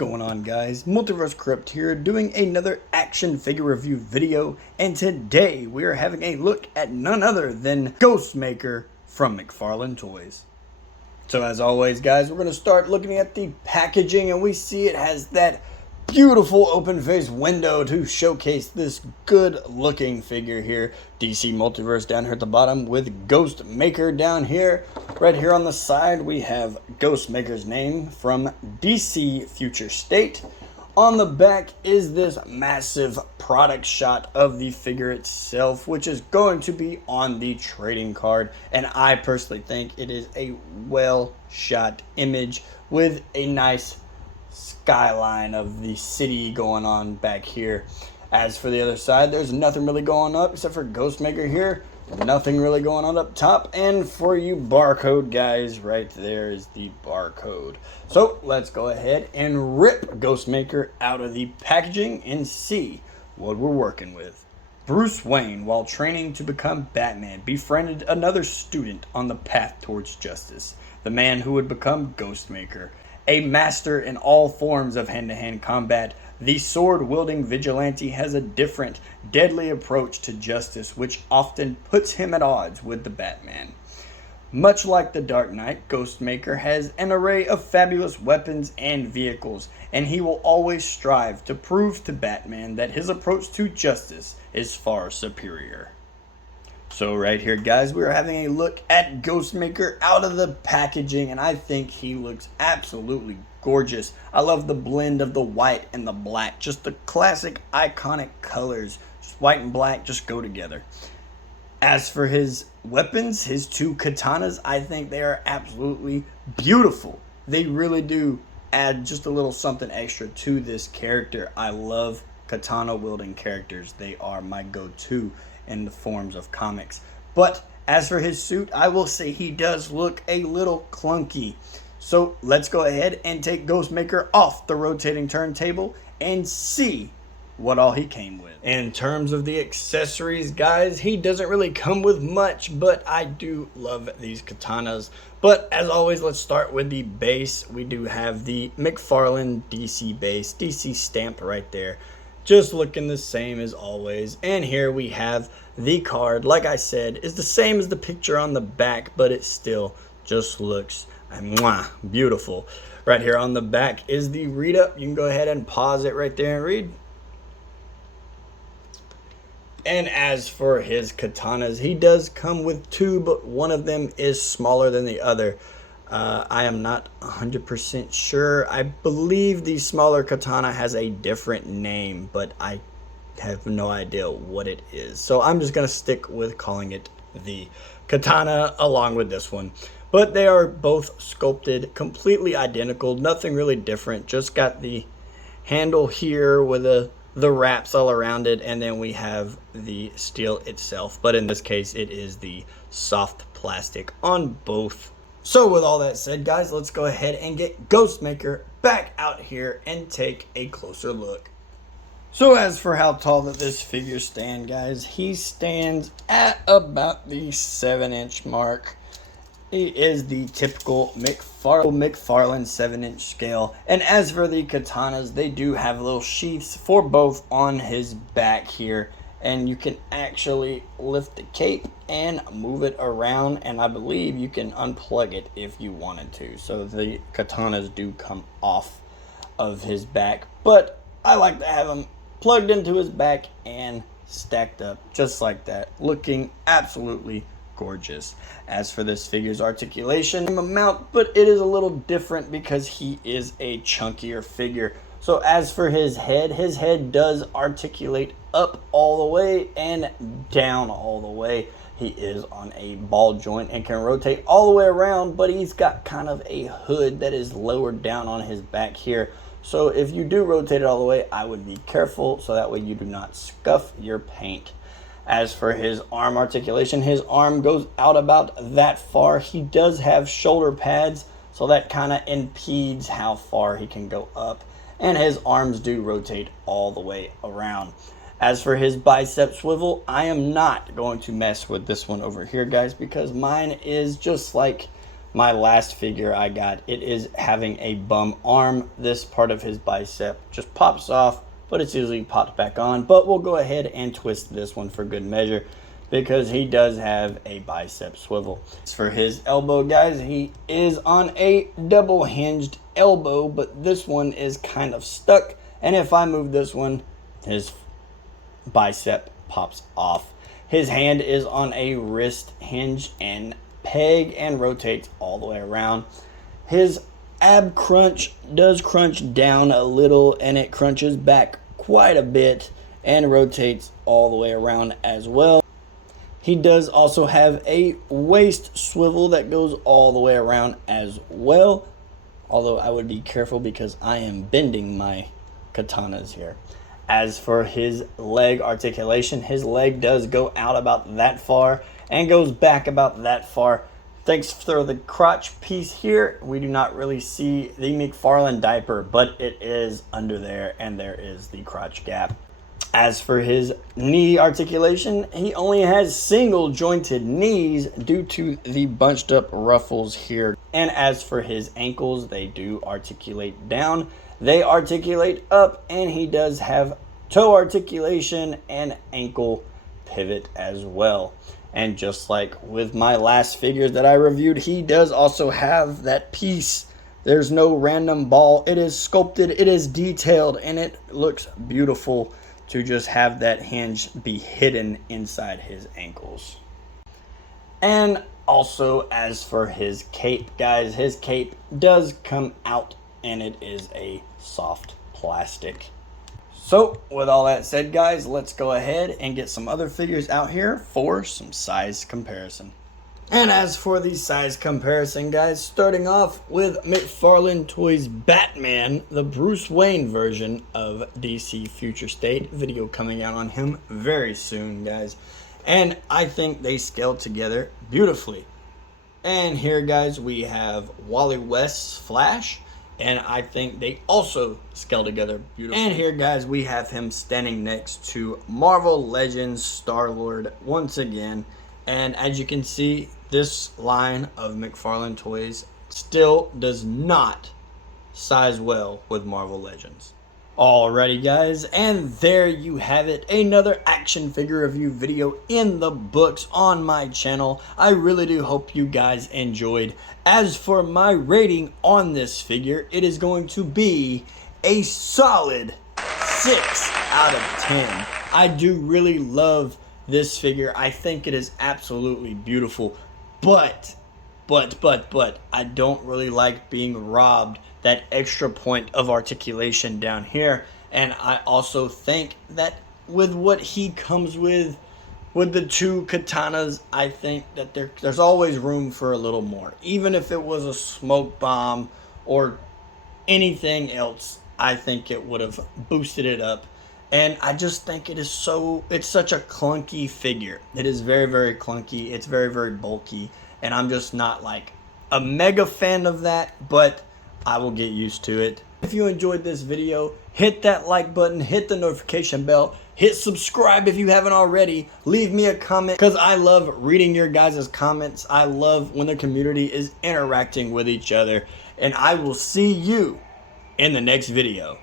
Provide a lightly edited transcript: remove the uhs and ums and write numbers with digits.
going on, guys? Multiverse Crypt here, doing another action figure review video, and today we are having a look at none other than GhostMaker from McFarlane Toys. So as always, guys, we're going to start looking at the packaging, and we see it has that beautiful open face window to showcase this good looking figure here. DC Multiverse down here at the bottom with GhostMaker down here. Right here on the side we have GhostMaker's name from DC Future State. On the back is this massive product shot of the figure itself, which is going to be on the trading card, and I personally think it is a well shot image with a nice skyline of the city going on back here. As for the other side, there's nothing really going up except for GhostMaker here. Nothing really going on up top. And for you barcode guys, right there is the barcode. So let's go ahead and rip GhostMaker out of the packaging and see what we're working with. Bruce Wayne, while training to become Batman, befriended another student on the path towards justice, the man who would become GhostMaker. A master in all forms of hand-to-hand combat, the sword-wielding vigilante has a different, deadly approach to justice which often puts him at odds with the Batman. Much like the Dark Knight, GhostMaker has an array of fabulous weapons and vehicles, and he will always strive to prove to Batman that his approach to justice is far superior. So right here, guys, we're having a look at GhostMaker out of the packaging, and I think he looks absolutely gorgeous. I love the blend of the white and the black, just the classic iconic colors. Just white and black just go together. As for his weapons, his two katanas, I think they are absolutely beautiful. They really do add just a little something extra to this character. I love katana wielding characters. They are my go-to in the forms of comics. But as for his suit, I will say he does look a little clunky. So let's go ahead and take GhostMaker off the rotating turntable and see what all he came with. In terms of the accessories, guys, he doesn't really come with much, but I do love these katanas. But as always, let's start with the base. We do have the McFarlane DC base, DC stamp right there, just looking the same as always. And here we have the card. Like I said, is the same as the picture on the back, but it still just looks beautiful. Right here on the back is the read up. You can go ahead and pause it right there and read. And as for his katanas, he does come with two, but one of them is smaller than the other. I am not 100% sure. I believe the smaller katana has a different name, but I have no idea what it is. So I'm just going to stick with calling it the katana along with this one. But they are both sculpted completely identical. Nothing really different. Just got the handle here with the wraps all around it. And then we have the steel itself. But in this case, it is the soft plastic on both. So with all that said, guys, let's go ahead and get GhostMaker back out here and take a closer look. So as for how tall that this figure stands, guys, he stands at about the 7-inch mark. He is the typical McFarlane 7-inch scale. And as for the katanas, they do have little sheaths for both on his back here. And you can actually lift the cape and move it around, and I believe you can unplug it if you wanted to. So the katanas do come off of his back, but I like to have them plugged into his back and stacked up just like that, looking absolutely gorgeous. As for this figure's articulation amount, but it is a little different because he is a chunkier figure. So as for his head does articulate up all the way and down all the way. He is on a ball joint and can rotate all the way around, but he's got kind of a hood that is lowered down on his back here. So if you do rotate it all the way, I would be careful so that way you do not scuff your paint. As for his arm articulation, his arm goes out about that far. He does have shoulder pads, so that kind of impedes how far he can go up. And his arms do rotate all the way around. As for his bicep swivel, I am not going to mess with this one over here, guys, because mine is just like my last figure I got, it is having a bum arm. This part of his bicep just pops off, but it's easily popped back on. But we'll go ahead and twist this one for good measure, because he does have a bicep swivel. As for his elbow, guys, he is on a double hinged elbow, but this one is kind of stuck. And if I move this one, his bicep pops off. His hand is on a wrist hinge and peg and rotates all the way around. His ab crunch does crunch down a little, and it crunches back quite a bit and rotates all the way around as well. He does also have a waist swivel that goes all the way around as well, although I would be careful because I am bending my katanas here. As for his leg articulation, his leg does go out about that far and goes back about that far. Thanks for the crotch piece here. We do not really see the McFarlane diaper, but it is under there, and there is the crotch gap. As for his knee articulation, he only has single jointed knees due to the bunched up ruffles here. And as for his ankles, they do articulate down, they articulate up, and he does have toe articulation and ankle pivot as well. And just like with my last figures that I reviewed, he does also have that piece. There's no random ball. It is sculpted, it is detailed, and it looks beautiful to just have that hinge be hidden inside his ankles. And also, as for his cape, guys, his cape does come out, and it is a soft plastic. So with all that said, guys, let's go ahead and get some other figures out here for some size comparison. And as for the size comparison, guys, starting off with McFarlane Toys Batman, the Bruce Wayne version of DC Future State. Video coming out on him very soon, guys. And I think they scale together beautifully. And here, guys, we have Wally West's Flash, and I think they also scale together beautifully. And here, guys, we have him standing next to Marvel Legends Star-Lord once again. And as you can see, this line of McFarlane Toys still does not size well with Marvel Legends. Alrighty, guys, and there you have it. Another action figure review video in the books on my channel. I really do hope you guys enjoyed. As for my rating on this figure, it is going to be a solid 6 out of 10. I do really love this figure. I think it is absolutely beautiful, but I don't really like being robbed that extra point of articulation down here. And I also think that with what he comes with the two katanas, I think that there's always room for a little more. Even if it was a smoke bomb or anything else, I think it would have boosted it up. And I just think it's such a clunky figure. It is very, very clunky. It's very, very bulky. And I'm just not like a mega fan of that, but I will get used to it. If you enjoyed this video, hit that like button, hit the notification bell, hit subscribe if you haven't already. Leave me a comment, because I love reading your guys' comments. I love when the community is interacting with each other. And I will see you in the next video.